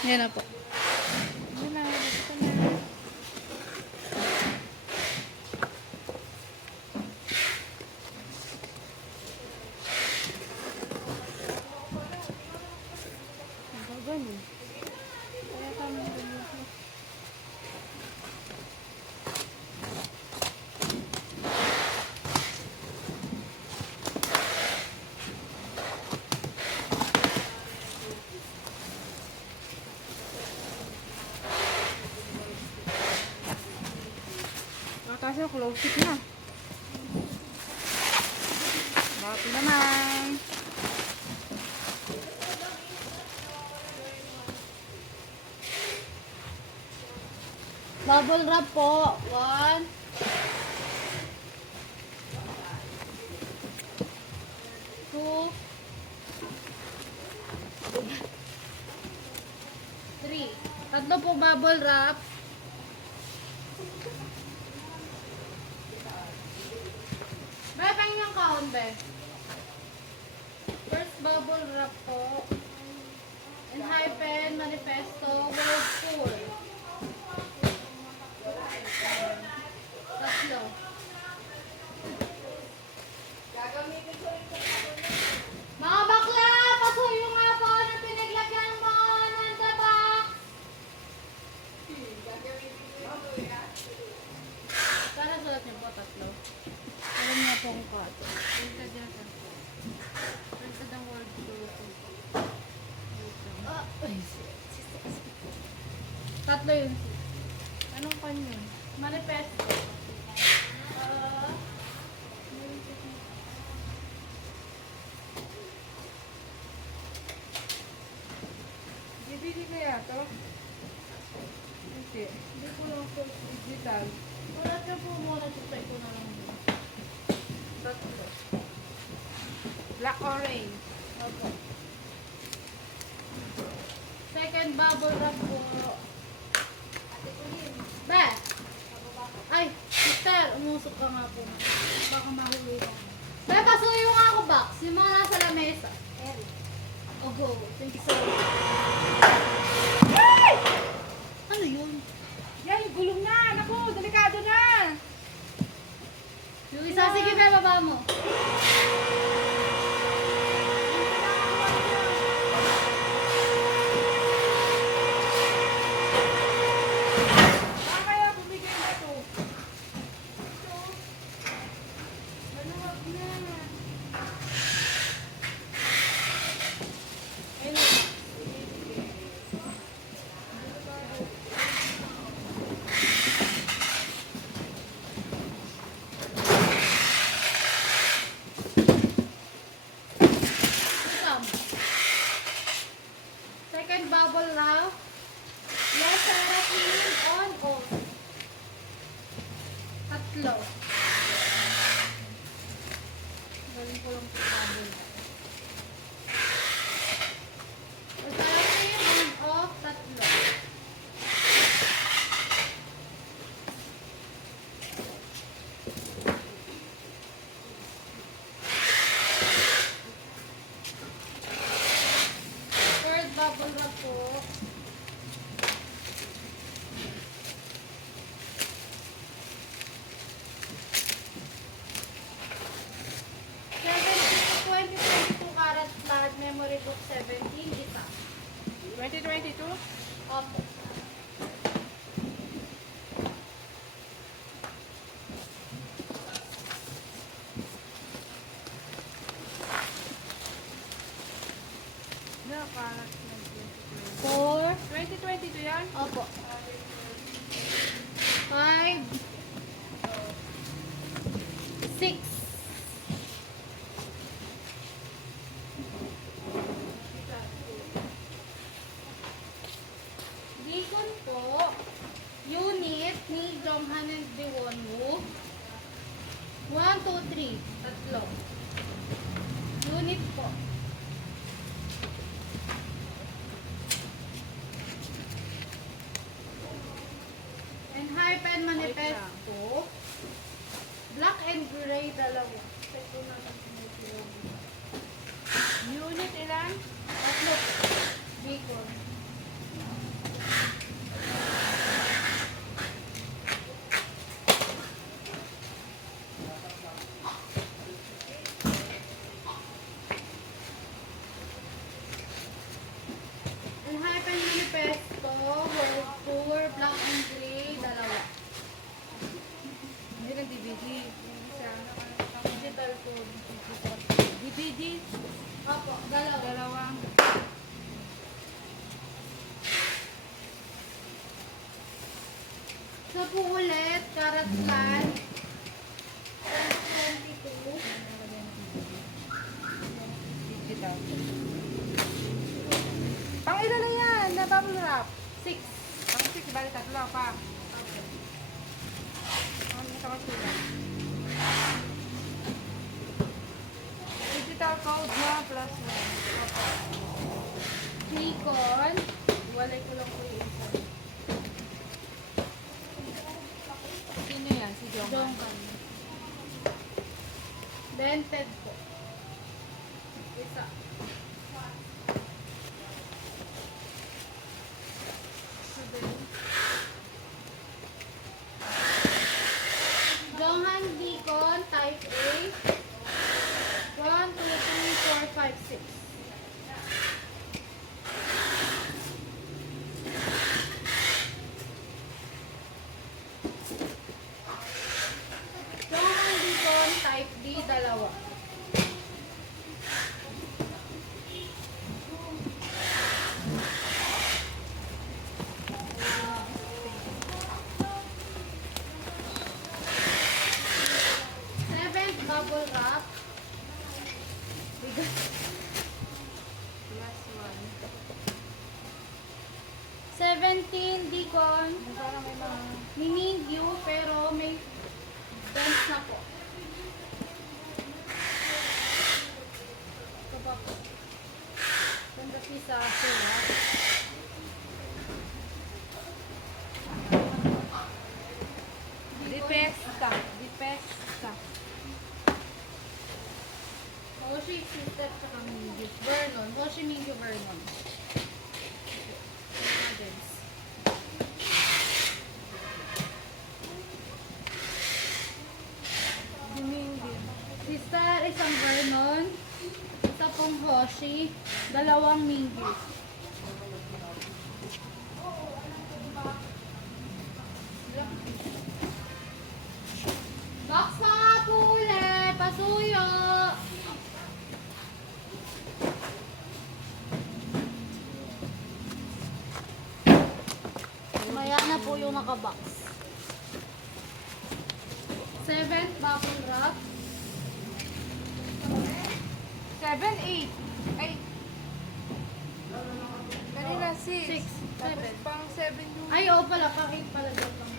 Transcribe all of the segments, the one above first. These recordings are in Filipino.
Yan na po. Yan na, ito na. Ganun. Kaya kami ganun. Kasi close it na. Bato naman. Bubble wrap po. 1, 2, 3. Tatlo po bubble wrap. Be, pangin yung kahon, be. First bubble wrap po. And hyphen, manifesto, world full. Tatlo. Mga bakla! Pasuyo nga po ng pinaglagyan mo ng tabak! Sana sulat niyo po, tatlo. Alam niya po kung kato. Printed yan. Printed ang word full. Tatlo yun. Anong kanya? Manifesto. DVD kaya to? Hindi. Hindi ko lang po digital. Sulat niyo po muna. Susay ko na lang. Tatlo. Black orange. Opo. Second bubble wrap po. Be! Ay, sister, umusok ka nga po. Baka mahuli ka. Be, pasuyo nga ako box. Yung mga nasa lamesa. Oh, go. Thank you so much. Ay! Ano yun? Yan, gulong na! Naku, delikado na! Yung isa, sige, be, baba mo. Baka kaya bumigay na ito. Maluwag na. Ayun. Isang. Second bubble wrap. Yes, Seraphine, on, off. Tatlo. Galing ko lang po bubble. Yes, Seraphine, on, off, tatlo. Third bubble wrap po. Karat lahat memory book 17 isa. 2022? Opo. No, parang 4. 2022 yan? Opo. 5. 6. Deacon po. Unit ni Jonghanen Biwonwu. 1, 2, 3. Tatlo. Unit po. And hyphen manifesto. Black and gray dalawa. Karatlan 2022. Digital. Pang ilan na yan? Na bubble wrap. 6. Pang 6, bali tatlo pa. Ano ito kasi yan? Digital code na plus 1. Nikon. Walay ko lang po yung isa. Sino yan? Si Jong. Jongkan. Dented po. Isa. Jonghan Nikon Type A. 1, 2, 3, 4, 5, 6. Jonghan Nikon Type D, dalawa. Seventh bubble wrap. Bigat. Plus 17 Nikon 1. Parang may mga... Minigyu pero may dance na po. Ito pa po. Ganda sa sila. Dipesta. Dipesta. Hoshi sister tsaka Mingyu. Vernon. Hoshi Mingyu Vernon. Dance. Dimingin. Sister, isang Vernon. Isa pong Hoshi. Dalawang Mingyu. Box pa nga po ulit. Pasuyo. Maya na po yung nakabox. 7th bubble wrap. 7, 8. Ay. Kanina 6. 6, Tapos 7. pang 7 yung... Ay, oo pala. Pang 8 pala daw pang.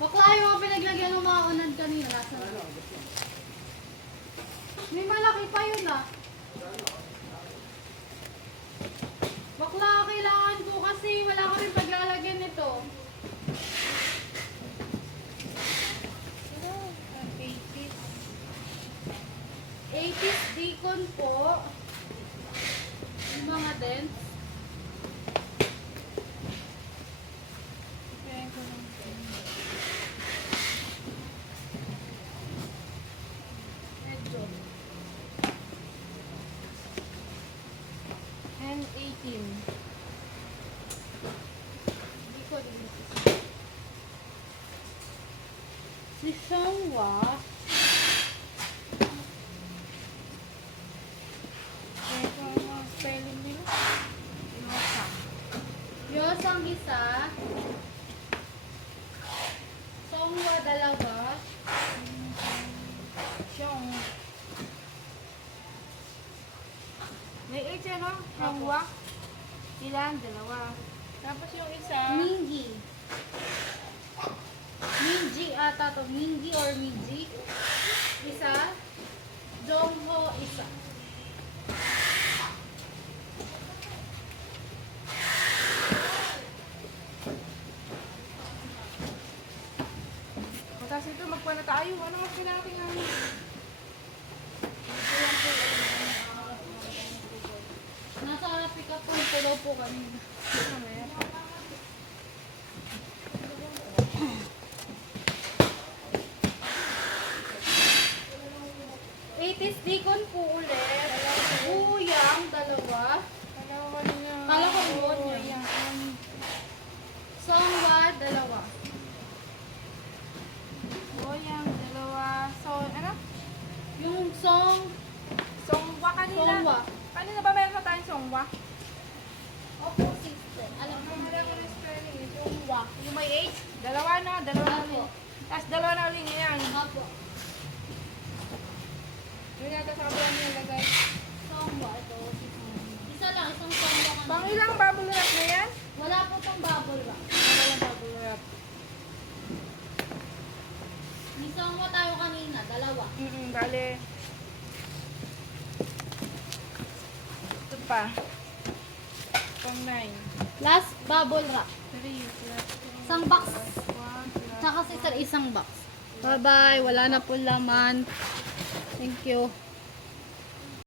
Bakla yung mga pinaglagyan ng mga unad kanina. Nasaan? May malaki pa yun ah. Bakla, kailangan ko kasi wala kami paglalagyan nito. 80s. 80s Deacon po. Yung mga dents. Kaya ko lang. Medyo. And 18. Deacon. Si Shangwa. Kaya ko ang spelling nila. Inosa. Yosang isa. Songwa dalawa. Siyong. May 8 ano? Siyongwa. Ilan? Dalawa. Tapos yung isa. Mingi. Minji ata to. Mingi or Minji. Isa. Jongho isa. Tapos ito, magpa na tayo. Ano mas kailangan namin? Nasa pick up point ko daw po kanina. Mamaya. 80s Deacon po ulit. Buyang, dalawa. Kala ko yun. Songwa, dalawa. Boyang, dalawa. So, ano? Yung song, Songwa kanina. Songwa. Kanina ba meron na tayong songwa? Opo, sir. Alam ko Ang mo alam ko na spelling is yung Yung may H? dalawa na Apo. ulit. Tapos dalawa na ulit yan. Apo. Yun yata sa kabila niya lagay. Songwa, ito. Isa lang, isang songwa ka Pang ilang bubble wrap na yan? Wala po tong bubble wrap. Walang bubble wrap. May songwa tayo kanina, dalawa. Bale. Ito pa. Pang 9. Last bubble wrap. 3 plus Isang box. 1 plus Tsaka si sir, isang box. Bye-bye. Wala na po laman. Thank you.